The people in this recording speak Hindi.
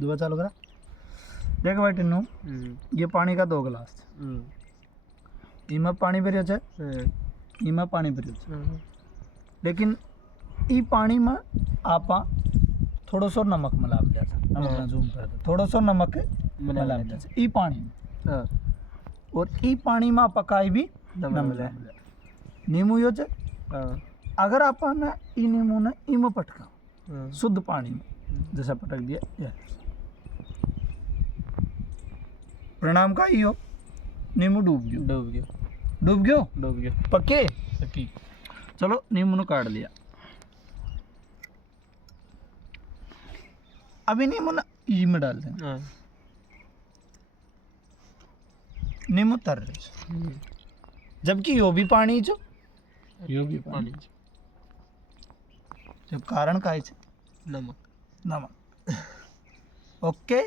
दुआ चालू करा। देख भाई टिन्नू, ये पानी का 2 गिलास इमा पानी भरियो छे, इमा पानी भरियो छे, लेकिन ई पानी में आपा थोड़ो सो नमक मिला दिया था। नमक ना जूम कर दे, थोड़ो सो नमक मिला दिया था ई पानी में। और ई पानी में आपा काई भी नमक नींबू यो छे। अगर आपा ना ई नींबू ने ई में पटका शुद्ध पानी में जैसा पटक दिया ये परिणाम का ही हो, नींबू डूब गयो पक्के। चलो नींबू ने काट लिया। अभी नींबू ना ई में डाल दें, नींबू तर रहे, जबकि यो भी पानी जो जब कारण का है नमक। ओके।